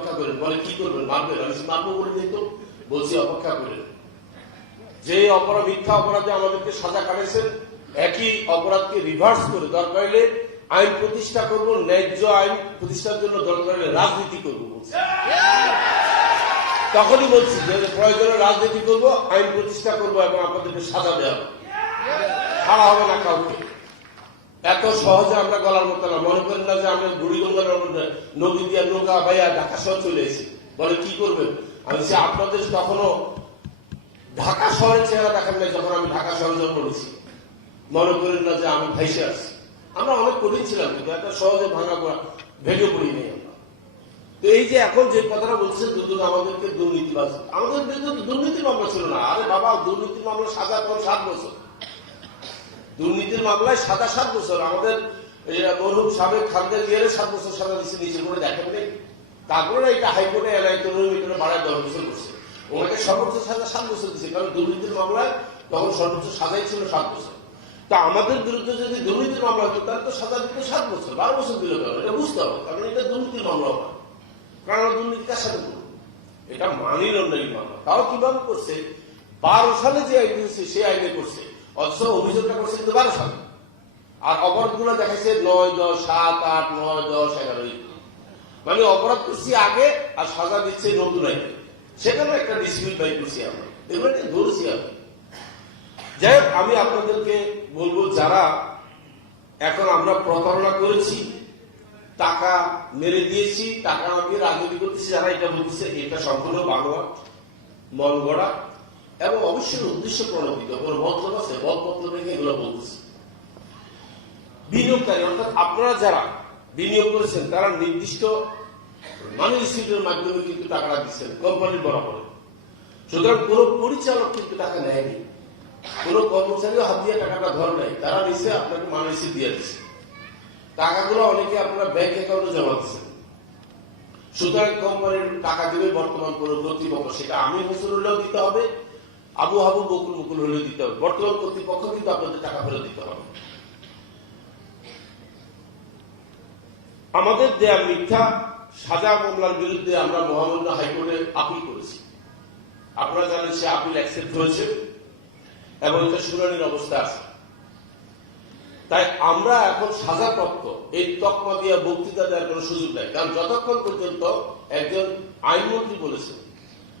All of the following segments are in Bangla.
অপেক্ষা করেন। বলে কি করবেন, মারবেন? আমি মারবো বলে দিই তো, বলছি অপেক্ষা করেন। যে অপরাধ, মিথ্যা অপরাধে আমাদেরকে সাজা কাটাইছেন, একই অপরাধকে রিভার্স করে দরকার হলে আইন প্রতিষ্ঠা করব, ন্যায্য আইন প্রতিষ্ঠার জন্য দরকার হলে রাজনীতি করবো বলছি। তখনই বলছি যে প্রয়োজনে রাজনীতি করব, আইন প্রতিষ্ঠা করব এবং আপনাদেরকে সাজা দেওয়া হবে, ছাড়া হবে না কাউকে। এত সহজে আমরা গলার মতো না। মনে করেন না যে আমি বুড়িগঙ্গার নদী দিয়ে নৌকা ভাইয়া ঢাকা শহর চলে এসেছি। বলে কি করবেন? আমি সে আপনাদের তখনও ঢাকা শহরের চেহারা দেখান নাই যখন আমি ঢাকা শহরে জন্ম নিয়েছি। মনে করেন না যে আমি ভাইসে আসছি। আমরা অনেক কঠিন ছিলাম, কিন্তু এত সহজে ভাঙা ভেঙে পড়ি নেই আমরা। তো এই যে এখন যে কথাটা বলছেন দুদক আমাদেরকে দুর্নীতিবাজ, আমাদের বিরুদ্ধে দুর্নীতির মামলা ছিল না। আরে বাবা, দুর্নীতির মামলা সাজা পর 7 বছর, দুর্নীতির মামলায় সাজা 7 বছর। আমাদের মরহুম সাবেক খালেদা জিয়ার 7 বছর সাজা দিচ্ছে, নিচে করে দেখেন নেই। তারপরে এটা হাইকোর্টে এলাইতে বাড়ায় 10 বছর করছে। ওনাকে সর্বোচ্চ সাজা 7 বছর দিচ্ছে, কারণ দুর্নীতির মামলায় তখন সর্বোচ্চ সাজাই ছিল 7 বছর। তা আমাদের বিরুদ্ধে যদি দুর্নীতির মামলা হতো তাহলে তো সাজা দিত 7 বছর, 12 বছর দিল কেন? এটা বুঝতে হবে, কারণ এটা দুর্নীতির মামলা হয়। কারণ দুর্নীতি কার সাথে করবো? এটা মানি লন্ডারিং মামলা। তাও কিভাবে করছে? 12 সালে যে আইন দিয়েছে সেই আইনে করছে, অথচ অভিযোগটা করছে কিন্তু 12 সালে। আর অপরাধগুলো দেখাচ্ছে 9, 10, 7, 8, 9, 10, 11। মানে অপরাধ করছি আগে আর সাজা দিচ্ছে নতুন আইনে। সেখানে একটা ডিসপিউট বাই করছি আমরা, এগুলো ধরেছি আমি। যাই হোক, আমি আপনাদেরকে বলবো, যারা এখন আমরা প্রতারণা করেছি, টাকা মেরে দিয়েছি, টাকা আমি রাজনীতি করতেছি, যারা এটা বলতেছে, এটা সম্পূর্ণ বানোয়াট, মন গড়া এবং অবশ্যই উদ্দেশ্য প্রণোদিত। কোনো মতলব আছে, মতলব রেখে এগুলো বলতেছে। বিনিয়োগকারী অর্থাৎ আপনারা যারা বিনিয়োগ করেছেন তারা নির্দিষ্ট মানি রিসিপ্টের মাধ্যমে কিন্তু টাকাটা দিচ্ছেন কোম্পানির বরাবরে। সুতরাং কোন পরিচালক কিন্তু টাকা নেয়নি, কোন কর্মচারীও হাত দিয়ে টাকাটা ধরে নেয়, তারা নিচে আপনাকে মানি রিসিপ্ট দিয়ে দিচ্ছে। টাকাগুলো অনেকে আপনারা ব্যাংক অ্যাকাউন্টে জমা দিচ্ছেন। সুতরাং কোম্পানির টাকা দিবে বর্তমান কোন কর্তৃপক্ষ, সেটা আমি হুজুর হলেও দিতে হবে, আবু হাবু বকুল মুকুল হলেও দিতে হবে। বর্তমান কর্তৃপক্ষ কিন্তু আপনাদের টাকা ফেরত দিতে হবে। আমাদের দেয়া মিথ্যা সাজা মামলার বিরুদ্ধে আমরা মহামান্য হাইকোর্টে আপিল করেছি। আপনারা জানেন সে আপিল অ্যাকসেপ্ট হয়েছে এবং এটা শুনানির অবস্থা আছে। তাই আমরা এখন সাজাপ্রাপ্ত এই তকমা দিয়া বক্তৃতা দেওয়ার কোন সুযোগ নাই। কারণ যতক্ষণ পর্যন্ত একজন আইনমন্ত্রী বলেছেন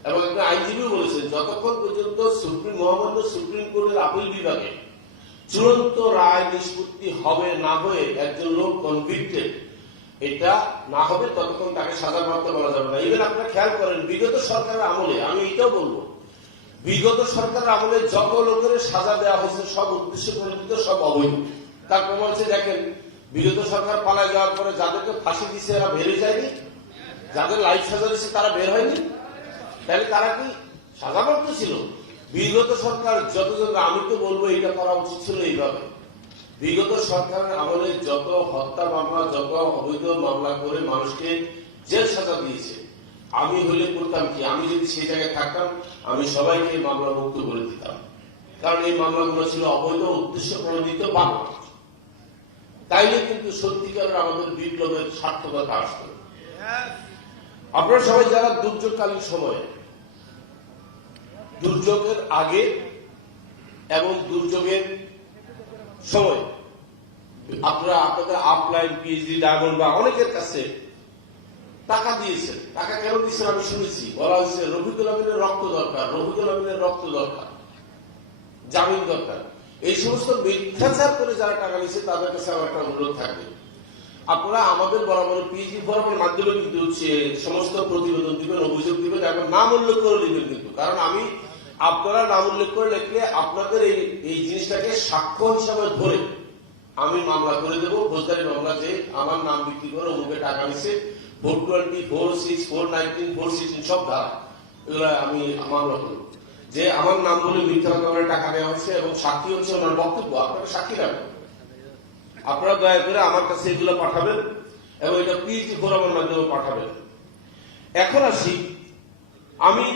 এবং একজন আইনজীবী বলেছেন, যতক্ষণ পর্যন্ত মহামান্য সুপ্রিম কোর্টের আপিল বিভাগে চূড়ান্ত রায় নিষ্পত্তি হবে না হয়ে একজন লোক কনভিক্টেড এটা না হবে, ততক্ষণ তাকে সাজাপ্রাপ্ত বলা যাবে না। ইভেন আপনারা খেয়াল করেন, বিগত সরকারের আমলে, আমি এটাও বলবো, বিগত সরকারের আমলে যত লোকের সাজা দেওয়া হয়েছে সব উদ্দেশ্য পরিচিত, সব অবৈধ। তার প্রমাণ হচ্ছে দেখেন, বিগত সরকার পালায় যাওয়ার পরে যাদেরকে ফাঁসি দিচ্ছে এরা বেড়ে যায়নি, যাদের লাইফ সাজা দিচ্ছে তারা বের হয়নি। তাহলে তারা কি সাজাপ্রাপ্ত ছিল? বিগত সরকার যতজন, আমি তো বলবো এটা করা উচিত ছিল এইভাবে। বিগত সরকারের আমলে যত হত্যা মামলা, যত অবৈধ মামলা করে মানুষকে জেল সাজা দিয়েছে, আমি হলে করতাম কি? আমি যদি সেই জায়গায় থাকতাম, আমি সবাইকে মামলা মুক্ত করে দিতাম। কারণ এই মামলাগুলো ছিল অবৈধ, উদ্দেশ্য প্রণোদিত বানোয়াট। তাইলে কিন্তু সত্যিকারের আমাদের বিপ্লবের সার্থকতা আসত। আপনারা সবাই যারা দুর্যোগকালীন সময়ে, দুর্যোগের আগে এবং দুর্যোগের সময় আপনারা আপনাদের আপলাইন, পিএইচডি, ডায়মন্ড বা অনেকের কাছে টাকা দিয়েছেন। টাকা কেন দিয়েছেন আমি শুনেছি, বলা হয়েছে রফিকুল আমিনের রক্ত দরকার, রফিকুল আমিনের রক্ত দরকার, জামিন দরকার। এই সমস্ত মিথ্যাচার করে যারা টাকা দিয়েছে তাদের কাছে আমার একটা অনুরোধ থাকবে, আপনারা আমাদের বরাবর পিএইচডি ফোরামের মাধ্যমে কিন্তু সমস্ত প্রতিবেদন দিবেন, অভিযোগ দিবেন এবং নাম উল্লেখ করে দিবেন কিন্তু। কারণ আমি আপনারা নাম উল্লেখ করে লিখলে আপনাদের এই জিনিসটাকে সাক্ষ্য হিসাবে ধরে আমি মামলা করে দেবো, ফৌজদারি মামলা, যে আমার নাম বিক্রি করে অমুকে টাকা নিচ্ছে, 420, 46, 419, 416 সব ধারা, এগুলো আমি মামলা করব যে আমার নাম বলে মিথ্যা করে টাকা নেওয়া হচ্ছে এবং সাক্ষী হচ্ছে ওনার বক্তব্য। আপনাকে সাক্ষী রাখবেন, আপনারা দয়া করে আমার কাছে এগুলো পাঠাবেন এবং এটা পিএইচডি ফোরামের মাধ্যমে পাঠাবেন। এখন আসি, আমি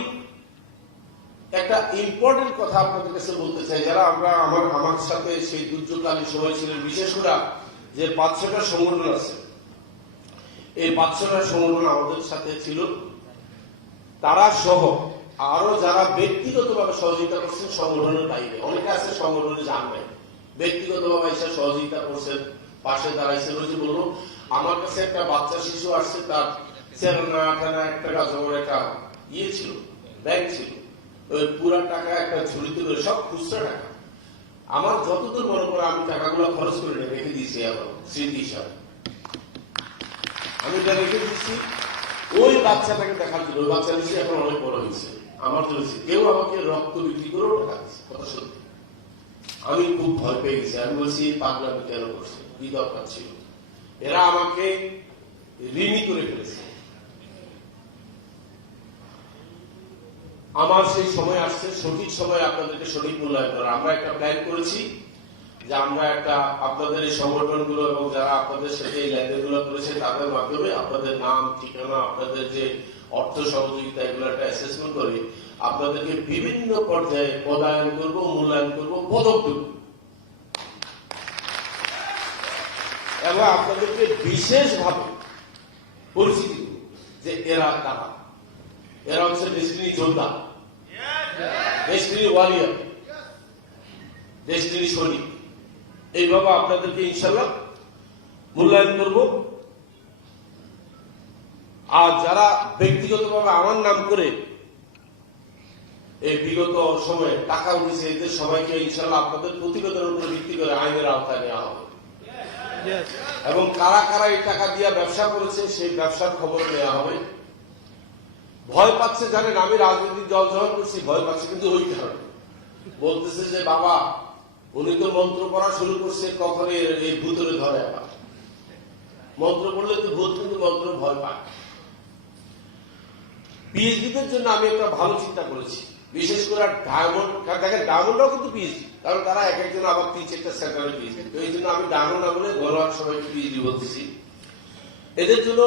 একটা ইম্পর্টেন্ট কথা আপনাদের কাছে বলতে চাই। যারা আমরা আমার সাথে সেই দুর্যোগকালীন সময় ছিলেন, বিশেষ করে যে 5-6টা সংগঠন আছে, এই 500টা সংগঠন আমাদের সাথে ছিল, তারা সহ আরো যারা ব্যক্তিগতভাবে সহযোগিতা করছেন সংগঠনের বাইরে, অনেকে আছে সংগঠনে যান নাই, ব্যক্তিগতভাবে এসে সহযোগিতা করছেন, পাশে দাঁড়াইছেন। ওই যে বললো আমার কাছে একটা বাচ্চা শিশু আসছে, তার 7.5 টাকা জমার একটা ইয়ে ছিল, ব্যাংক ছিল, ওই পুরা টাকা একটা ঝুড়িতে করে, সব খুচরা টাকা। আমার যতদূর মনে করে আমি টাকাগুলো খরচ করে রেখে দিয়েছি আমার স্মৃতি হিসাবে, আমি এটা রেখে দিচ্ছি ওই বাচ্চাটাকে দেখার জন্য। ওই বাচ্চা নিশ্চয়ই এখন অনেক বড় হয়েছে, আমার জন্য কেউ আমাকে রক্ত বিক্রি করেও টাকা দিচ্ছে, কথা সত্যি। আমি খুব ভয় পেয়ে গেছি, আমি বলছি পাগলামি কেন করছে, কি দরকার ছিল? এরা আমাকে ঋণী করে ফেলেছে। আমার সেই সময় আসছে, সঠিক সময় আপনাদেরকে সঠিক মূল্যায়ন করা। আমরা একটা প্ল্যান করেছি যে আমরা একটা আপনাদের এই সংগঠনগুলো এবং যারা আপনাদের সাথে এই লেনদেনগুলো করেছে তাদের মাধ্যমে আপনাদের নাম, ঠিকানা, আপনাদের যে অর্থ সহযোগিতা, এগুলো একটা অ্যাসেসমেন্ট করে আপনাদেরকে বিভিন্ন পর্যায়ে পদায়ন করব, মূল্যায়ন করব, পদক দেব এবং আপনাদেরকে বিশেষভাবে পরিচিতি দেব যে এরা কারা। এরা হচ্ছে ডেস্টিনি যোদ্ধা, ডেস্টিনি ওয়ারিয়ার, ডেস্টিনি সৈনিক। এইভাবে আপনাদেরকে ইনশাল্লাহ মূল্যায়ন করব। আর যারা ব্যক্তিগতভাবে আমার নাম করে এই বিগত সময়ে টাকা উঠেছে, এদের সবাইকে ইনশাল্লাহ আপনাদের প্রতিবেদনের উপর ভিত্তি করে আইনের আওতায় নেওয়া হবে এবং কারা কারা এই টাকা দিয়ে ব্যবসা করেছে সেই ব্যবসার খবর নেওয়া হবে। ভয় পাচ্ছে জানেন, আমি রাজনৈতিক দল জয়েন করছি, ভয় পাচ্ছে কিন্তু ওই কারণে বলতেছে যে বাবা উনি তো মন্ত্র পড়া শুরু করছে, কখন এই ভূতরে ধরে, আবার মন্ত্র পড়লে তো ভূত কিন্তু মন্ত্র ভয় পায়। পিএইচডিদের জন্য আমি একটা ভালো চিন্তা করেছি, বিশেষ করে ডায়মন্ড। দেখেন ডায়মন্ডরাও কিন্তু পিএইচডি, কারণ তারা এক একজন আবার 3-4টা সেন্টারে পিএইচডি। তো এই জন্য আমি ডায়মন্ড আমলে ঘরোয়া সবাইকে পিএইচডি বলতেছি। এদের জন্য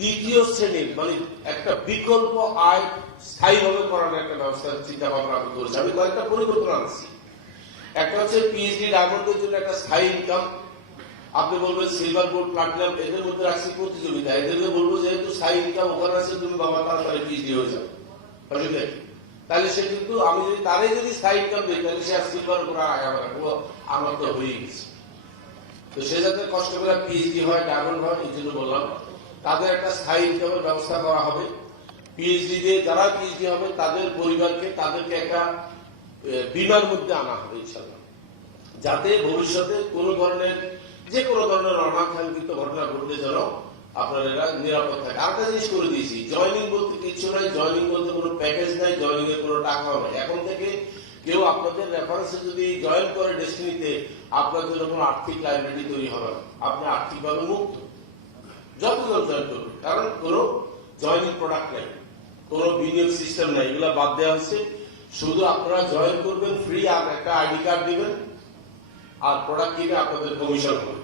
দ্বিতীয় শ্রেণীর মানে একটা বিকল্প আয় স্থায়ীভাবে করানোর একটা ব্যবস্থা চিন্তা ভাবনা আমি করেছি। আমি কয়েকটা পরিকল্পনা আনছি। একটা হচ্ছে পিএইচডি ডায়মন্ডের জন্য একটা স্থায়ী ইনকাম। আপনি বলবেন সিলভার, গোল্ড, প্লাটিনাম, এদের মধ্যে রাখছি প্রতিযোগিতা। এদেরকে বলবো যেহেতু স্থায়ী ইনকাম ওখানে আছে, তুমি বাবা তাড়াতাড়ি পিএইচডি হয়ে যাও, তাহলে সে কিন্তু আমি যদি তারে যদি স্থায়ী ইনকাম দিই তাহলে সে আর সিলভার করা আগাবে না, আমার তো হয়ে গেছে। তো সে যাতে কষ্ট করে পিএইচডি হয়, ডায়মন্ড হয়, এই জন্য বললাম তাদের একটা স্থায়ী ইনকামের ব্যবস্থা করা হবে। পিএইচডি দিয়ে যারা পিএইচডি হবে তাদের পরিবারকে তাদেরকে একটা বীমার মধ্যে আনা হবে ইনশাল্লাহ, যাতে ভবিষ্যতে কোনো ধরনের যে কোনো ধরনের অনাকাঙ্ক্ষিত ঘটনা ঘটলে যেন আপনার এরা নিরাপদ থাকে। আরেকটা জিনিস করে দিয়েছি, জয়নিং বলতে কিচ্ছু নাই, জয়নিং বলতে কোনো প্যাকেজ নাই, জয়নিং এর কোনো টাকাও নাই। এখন থেকে কেউ আপনাদের রেফারেন্সে যদি জয়েন করে ডেস্টিনিতে, আপনার জন্য কোনো আর্থিক লাইবিলিটি তৈরি হবে না, আপনি আর্থিকভাবে মুক্ত যতজন জয়েন করবেন। কারণ কোনো জয়নিং প্রোডাক্ট নেই, কোনো বিনিয়োগ সিস্টেম নাই, এগুলো বাদ দেওয়া হচ্ছে। শুধু আপনারা জয়েন করবেন ফ্রি, আর একটা আইডি কার্ড দিবেন, আর প্রোডাক্ট কিনে আপনাদের কমিশন হবে।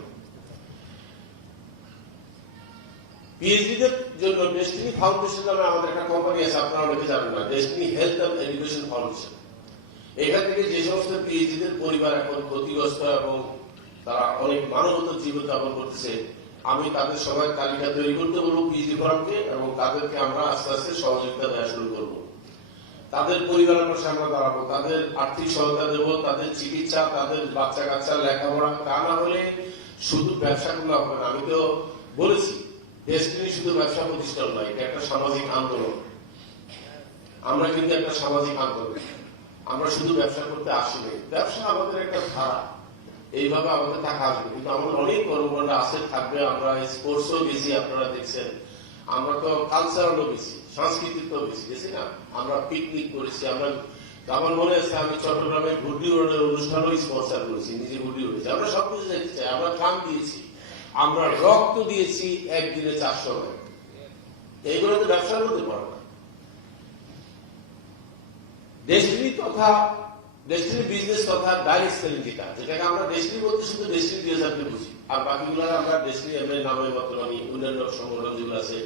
পিএইচডিদের জন্য ডেস্টিনি ফাউন্ডেশন নামে আমাদের একটা কোম্পানি আছে, আপনারা অনেকে জানেন না, destiny health and education foundation. এখান থেকে যে সমস্ত পিএইচডিদের পরিবার এখন ক্ষতিগ্রস্ত এবং তারা অনেক মানবতার জীবন যাপন করতেছে, আমি তাদের সবাই তালিকা তৈরি করতে বলবো পিএইচডি ফোরামকে, এবং তাদেরকে আমরা আস্তে আস্তে সহযোগিতা দেওয়া শুরু করবো। তাদের পরিবারের পাশে আমরা দাঁড়াবো, তাদের আর্থিক সহায়তা দেবো, তাদের চিকিৎসা, তাদের বাচ্চা কাচ্চা লেখাপড়া। তা না হলে শুধু ব্যবসা করলে হবে না। আমি তো বলেছি ডেস্টিনি শুধু ব্যবসা প্রতিষ্ঠান নয়, এটা একটা সামাজিক আন্দোলন। আমরা কিন্তু একটা সামাজিক আন্দোলন, আমরা শুধু ব্যবসা করতে আসিনি। ব্যবসা আমাদের একটা ধারা, এইভাবে আমাদের টাকা আসবে, কিন্তু আমাদের অনেক কর্মকাণ্ড আছে, থাকবে। আমরা স্পোর্টসও বেশি, আপনারা দেখছেন। আমরা তো কালচারালও বেশি, সাংস্কৃতিকও বেশি গেছি না। আমরা পিকনিক করেছি, আমরা আমার মনে আছে আমি চট্টগ্রামে ঘুরডি রোডের অনুষ্ঠানও স্পন্সার করেছি, নিজে ঘুরডি উঠেছি। আমরা সবকিছু দেখতে চাই, আমরা কাম দিয়েছি, আমরা রক্ত দিয়েছি, একদিনে 400 টাকা। এইগুলো তো ব্যবসার মধ্যে পড়ে না। ডেস্টিনি তথা ডেস্টিনি বিজনেস তথা ডাইরেক্ট সেলিং, যেটাকে আমরা ডেস্টিনি বলতে শুধু ডেস্টিনি 2000 বুঝি, আর বাকিগুলো আমরা ডেস্টিনি এমএ নামে বর্তমানে অন্যান্য সংগঠন যেগুলো আছে,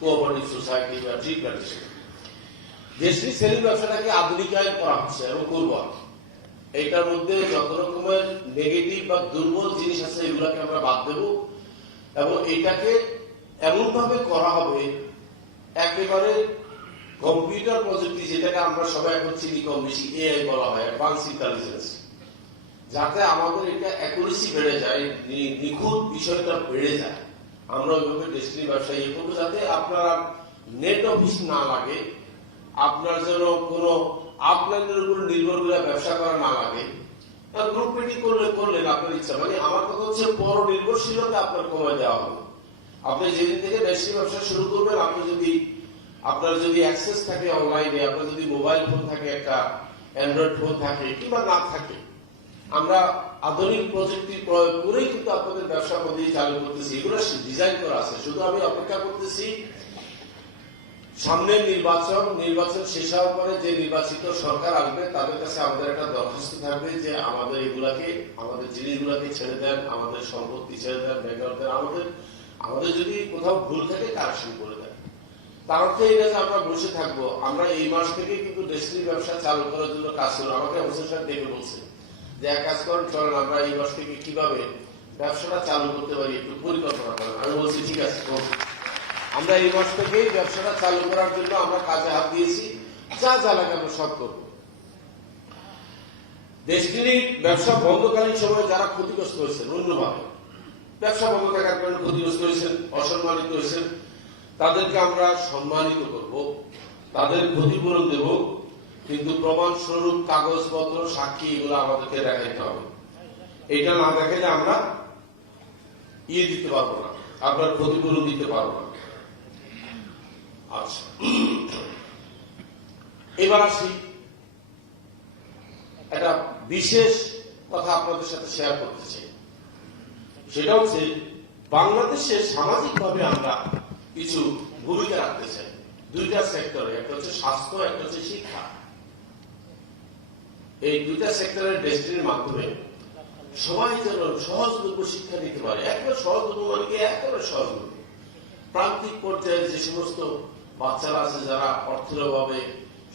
কোঅপারেটিভ সোসাইটি বা ট্রি প্ল্যান্টেশন। ডেস্টিনি সেলিং ব্যবসাটাকে আধুনিকায়ন করা হচ্ছে এবং করব। এইটার মধ্যে যত রকমের নেগেটিভ বা দুর্বল জিনিস আছে এগুলাকে আমরা বাদ দেব এবং এইটাকে এমন ভাবে করা হবে একেবারে কম্পিউটার প্রযুক্তি, যেটাকে আমরা সবাই এখন চিনি কম বেশি এআই বলা হয়, অ্যাডভান্স ইন্টেলিজেন্স, যাতে আমাদের এটা অ্যাকুরেসি বেড়ে যায়, নিখুঁত বিষয়টা বেড়ে যায়। আমরা ওইভাবে ডেস্টিনি ব্যবসা ইয়ে করবো যাতে আপনার নেট অফিস না লাগে, আপনার যেন কোনো আপলাইনের উপর নির্ভর করে ব্যবসা করা না লাগে। গ্রুপ মিটিং করলেন আপনার ইচ্ছা, মানে আমার কথা হচ্ছে পর নির্ভরশীলতা আপনার কমে দেওয়া হবে। আপনি যেদিন থেকে ডেস্টিনি ব্যবসা শুরু করবেন, আপনার যদি অ্যাক্সেস থাকে অনলাইনে, আপনার যদি মোবাইল ফোন থাকে, একটা অ্যান্ড্রয়েড ফোন থাকে কিংবা না থাকে, আমরা আধুনিক প্রযুক্তি প্রয়োগ করেই কিন্তু আপনাদের ব্যবসা পদ্ধতি চালু করতেছি। এগুলো ডিজাইন করা আছে, শুধু আমি অপেক্ষা করতেছি সামনে নির্বাচন শেষ হওয়ার পরে যে নির্বাচিত সরকার আসবে তাদের কাছে আমাদের একটা দরখাস্ত থাকবে যে আমাদের জিনিসগুলাকে ছেড়ে দেন, আমাদের সম্পত্তি ছেড়ে দেন, বেকারদের আমাদের যদি কোথাও ভুল থাকে কারেকশন করে দেন। তার অর্থ এই না যে আমরা বসে থাকবো। আমরা এই মাস থেকে কিন্তু ডেস্টিনি ব্যবসা চালু করার জন্য কাজ করবো। আমাকে হোসেন সাহেব দেখে বলছে যে এক কাজ করেন, চলেন আমরা এই মাস থেকে কিভাবে ব্যবসাটা চালু করতে পারি একটু পরিকল্পনা করেন। আমি বলছি ঠিক আছে, আমরা এই মাস থেকেই ব্যবসাটা চালু করার জন্য আমরা কাজে হাত দিয়েছি, যা যা লাগে আমরা সব করবো। ডেস্টিনির ব্যবসা বন্ধকালীন সময় যারা ক্ষতিগ্রস্ত হয়েছেন, অন্যভাবে ব্যবসা বন্ধ থাকার কারণে ক্ষতিগ্রস্ত হয়েছেন, অসম্মানিত হয়েছেন, তাদেরকে আমরা সম্মানিত করব, তাদের ক্ষতিপূরণ দেব, কিন্তু প্রমাণ স্বরূপ কাগজপত্র সাক্ষী এগুলো আমাদেরকে দেখাইতে হবে। এটা না দেখাইলে আমরা দিতে পারবো না, আপনার ক্ষতিপূরণ দিতে পারবো না। আচ্ছা, এবার আসি একটা বিশেষ কথা আপনাদের সাথে শেয়ার করতে চাই। সেটা হচ্ছে বাংলাদেশে সামাজিকভাবে আমরা কিছু ভূমিকা রাখতে চাই দুইটা সেক্টরে, একটা হচ্ছে স্বাস্থ্য, একটা হচ্ছে শিক্ষা। এই দুইটা সেক্টরের ডেস্টিনির মাধ্যমে সবাই যেন সহজলভ্য শিক্ষা দিতে পারে। একেবারে সহজলভ্য মানে কি, একেবারে সহজলভ্য। প্রান্তিক পর্যায়ে যে সমস্ত বাচ্চারা আছে যারা অর্থের অভাবে,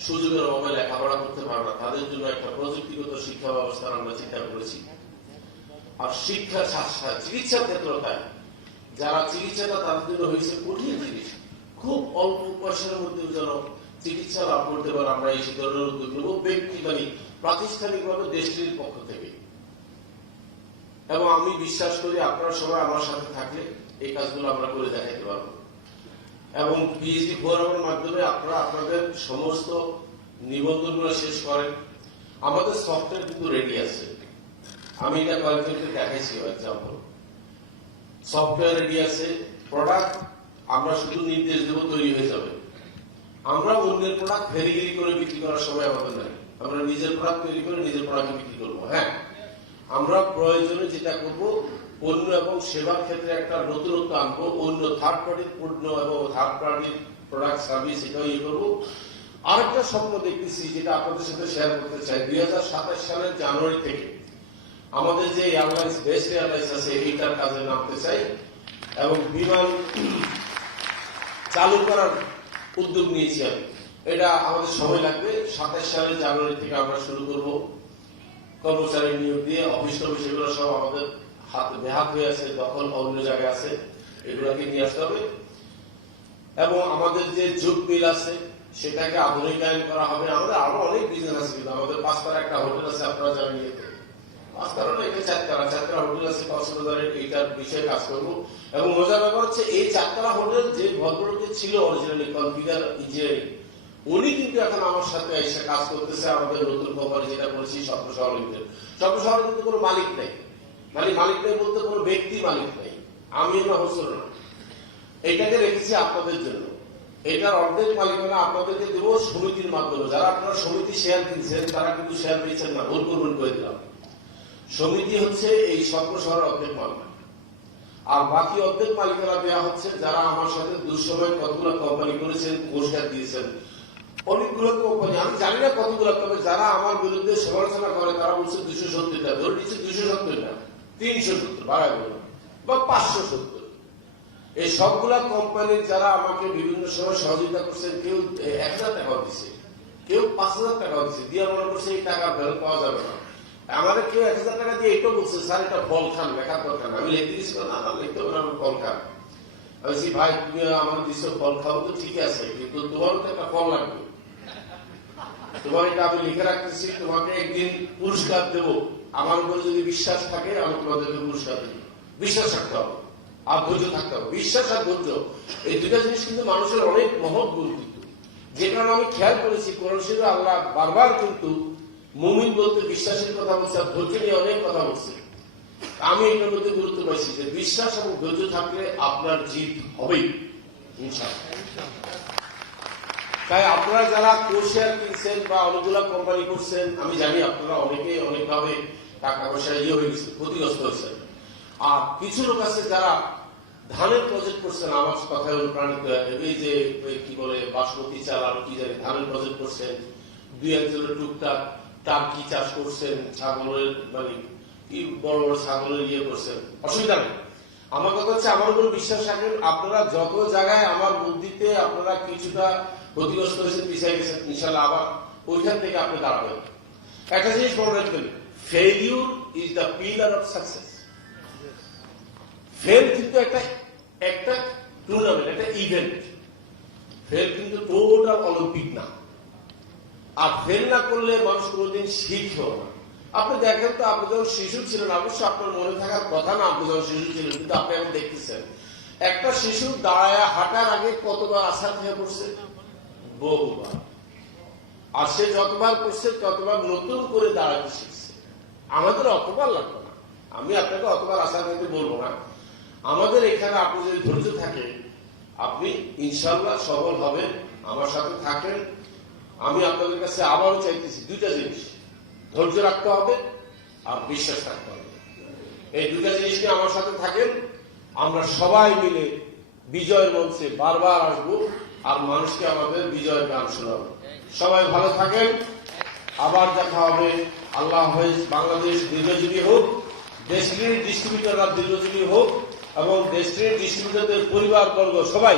সুযোগের অভাবে লেখাপড়া করতে পারে না, তাদের জন্য একটা প্রযুক্তিগত শিক্ষা ব্যবস্থার আমরা চিন্তা করেছি। আর শিক্ষা চিকিৎসার ক্ষেত্রে তাই, যারা চিকিৎসাটা তাদের জন্য হয়েছে কঠিন জিনিস, খুব অল্প পয়সার মধ্যে যেন চিকিৎসা লাভ করতে পারে, আমরা এই ধরনের উদ্যোগ নেব ব্যক্তি মানে প্রাতিষ্ঠানিকভাবে দেশটির পক্ষ থেকে। এবং আমি বিশ্বাস করি আপনারা সবাই আমার সাথে থাকলে এই কাজগুলো আমরা করে দেখাতে পারবো। এবং পিএইচডি ফোরামের মাধ্যমে আপনারা আপনাদের সমস্ত নিবন্ধনগুলো শেষ করেন। আমাদের সফটওয়্যার কিন্তু রেডি আছে, আমি এটা কয়েকজনকে দেখাইছি এক্সাম্পল। সফটওয়্যার রেডি আছে, প্রোডাক্ট আমরা শুধু নির্দেশ দেবো, তৈরি হয়ে যাবে। আমরা অন্যের প্রোডাক্ট ভেরিগিরি করে বিক্রি করার সময় আমাদের নাই, আমরা নিজের প্রোডাক্ট তৈরি করে নিজের প্রোডাক্ট বিক্রি করবো। হ্যাঁ, আমরা প্রয়োজনে যেটা করবো, পণ্য এবং সেবার ক্ষেত্রে একটা নতুনত্ব আনবো, অন্য থার্ড পার্টির পণ্য এবং থার্ড পার্টির প্রোডাক্ট সার্ভিস এটাও ইয়ে করবো। আরেকটা স্বপ্ন দেখতেছি যেটা আপনাদের সাথে শেয়ার করতে চাই, 2027 সালের জানুয়ারি থেকে আমাদের যে এয়ারলাইন্স, বেস্ট এয়ারলাইন্স আছে, এইটার কাজে নামতে চাই এবং বিমান চালু করার উদ্যোগ নিয়েছি আমি। এটা আমাদের সময় লাগবে, 27 সালের জানুয়ারি থেকে আমরা শুরু করব। কর্মচারী নিয়োগ দিয়ে অফিস টফিস এগুলো সব আমাদের হাতে বেহাত হয়ে আছে, দখল অন্য জায়গায় আছে, এগুলোকে নিয়ে আসতে হবে। এবং আমাদের যে জুট মিল আছে সেটাকে আধুনিকায়ন করা হবে। আমাদের আরো অনেক বিজনেস আছে, কিন্তু আমাদের 5 একটা হোটেল আছে, আপনারা জানেন, 4 হোটেল আছে কক্সবাজারে, এইটার বিষয়ে কাজ করবো। এবং মজার ব্যাপার হচ্ছে এই 4 হোটেল যে ভদ্রলোকে ছিল অরিজিনালি কনফিগার ইঞ্জিনিয়ারিং, উনি কিন্তু এখন আমার সাথে এসে কাজ করতেছে। আমাদের নতুন কোম্পানি যেটা করেছি স্বপ্ন শহর লিমিটেড, স্বপ্ন শহরে কিন্তু কোনো মালিক নেই, মালিক নেই বলতে কোনো ব্যক্তি মালিক নেই, আমি না হোসেন না, এটাকে রেখেছি আপনাদের জন্য। এটার অর্ধেক মালিকানা আপনাদেরকে দেব সমিতির মাধ্যমে। যারা আপনারা সমিতি শেয়ার কিনছেন তারা কিন্তু শেয়ার পেয়েছেন না, ভুল করবেন করে দিলাম। সমিতি হচ্ছে এই স্বপ্ন শহরের অর্ধেক মালিক, আর বাকি অর্ধেক মালিকানা দেওয়া হচ্ছে যারা আমার সাথে দুঃসময় কতগুলো কোম্পানি করেছেন, পুরস্কার দিয়েছেন, অনেকগুলো কোম্পানি, আমি জানি না কতগুলো, তবে যারা আমার বিরুদ্ধে সমালোচনা করে তারা বলছে 270টা, ধরে নিচ্ছে 270 না, 370 বাড়ায় বলল, বা 570। এই সবগুলা কোম্পানির যারা আমাকে বিভিন্ন সময় সহযোগিতা করছেন, কেউ 1000 টাকাও দিচ্ছে, কেউ 5000 টাকাও দিচ্ছে, দিয়ে মনে করছে এই টাকা ফেরত পাওয়া যাবে না। আমাদের কেউ 1000 টাকা দিয়ে এটাও বলছে, স্যার এটা ফল খান, লেখার দরকার না। আমি লিখতে দিচ্ছি না, লিখতে হবে না, ফল খান। আমি ভাই তুমি আমার দিচ্ছ ফল খাবো তো ঠিক আছে, কিন্তু তোমারও তো একটা ফল লাগবে। তোমার এটা আমি লিখে রাখতেছি, তোমাকে একদিন পুরস্কার দেব। আমার উপর যদি বিশ্বাস থাকে আমি তোমাদেরকে পুরস্কার দেব। বিশ্বাস রাখতে হবে আর ধৈর্য থাকতে হবে। বিশ্বাস আর ধৈর্য এই দুটা জিনিস কিন্তু মানুষের অনেক মহৎ গুণ। কিন্তু যে কারণে আমি খেয়াল করেছি কোরআন শরীফে আল্লাহ বারবার কিন্তু মুমিন বলতে বিশ্বাসের কথা বলছে আর ধৈর্য নিয়ে অনেক কথা বলছে। আমি এটার মধ্যে গুরুত্ব পাইছি যে বিশ্বাস এবং ধৈর্য থাকলে আপনার জিত হবেই ইনশাআল্লাহ। তাই আপনারা যারা কোর্সেয়ার কিনছেন বা অনেকগুলো কোম্পানি করছেন, আমি জানি আপনারা অনেকে অনেকভাবে টাকা পয়সা হয়ে গেছে, ক্ষতিগ্রস্ত হয়েছেন। আর কিছু লোক আছে যারা ধানের প্রজেক্ট করছেন, আমার কথায় অনুপ্রাণিত এই যে কি বলে বাসমতি চাল আর কি জানি ধানের প্রজেক্ট করছেন, দুই একজনের টুকটাক টার্কি চাষ করছেন, ছাগলের মানে কি বড় বড় ছাগলের ইয়ে করছেন, অসুবিধা নেই। আমার কথা হচ্ছে আমার উপর বিশ্বাস রাখেন। আপনারা যত জায়গায় আমার বুদ্ধিতে আপনারা কিছুটা ক্ষতিগ্রস্ত হয়েছেন, পিছিয়ে গেছেন, ইনশাল্লাহ আবার ওইখান থেকে আপনি দাঁড়াবেন। একটা জিনিস মনে রাখবেন, failure is the pillar of success. Fail কিন্তু একটা টুর্নামেন্ট, একটা ইভেন্ট। ফেল কিন্তু টোটাল অলিম্পিক না। আর ফেল না করলে মানুষ কোনোদিন শিখবেও না। আপনি দেখেন তো, আপনি যখন শিশু ছিলেন, অবশ্যই আপনার মনে থাকার কথা না আপনি যখন শিশু ছিলেন, কিন্তু আপনি এখন দেখতেছেন একটা শিশু দাঁড়ায় হাঁটার আগে কতবার আছাড় খেয়ে পড়ছে, বহুবার। আর সে যতবার করছে ততবার নতুন করে দাঁড়াতে শিখছে। আমাদের অতবার লাগবে না, আমি আপনাকে অতবার আছাড় খেতে বলবো না। আমাদের এখানে আপনি যদি ধৈর্য থাকে আপনি ইনশাল্লাহ সফল হবেন। আমার সাথে থাকেন। আমি আপনাদের কাছে আবারও চাইতেছি দুইটা জিনিস, ধৈর্য রাখতে হবে আর বিশ্বাস রাখতে হবে। এই দুইটা জিনিস নিয়ে আমার সাথে থাকেন। আমরা সবাই মিলে বিজয়ের মঞ্চে বারবার আসবো আর মানুষকে আমাদের বিজয়ের গান শোনাবো। সবাই ভালো থাকেন, আবার দেখা হবে। আল্লাহ হাফেজ। বাংলাদেশ দীর্ঘজীবী হোক, দেশটির ডিস্ট্রিবিউটররা দীর্ঘজীবী হোক এবং দেশটির ডিস্ট্রিবিউটরদের পরিবারবর্গ সবাই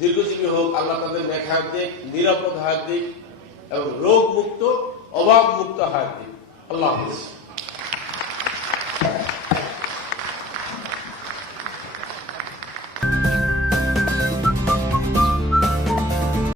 দীর্ঘজীবী হোক। আল্লাহ তাদের নেক হায়াত দিক, নিরাপদ হায়াত দিক এবং রোগ মুক্ত, অভাব মুক্ত হায়াত দিক। আল্লাহ হাফেজ।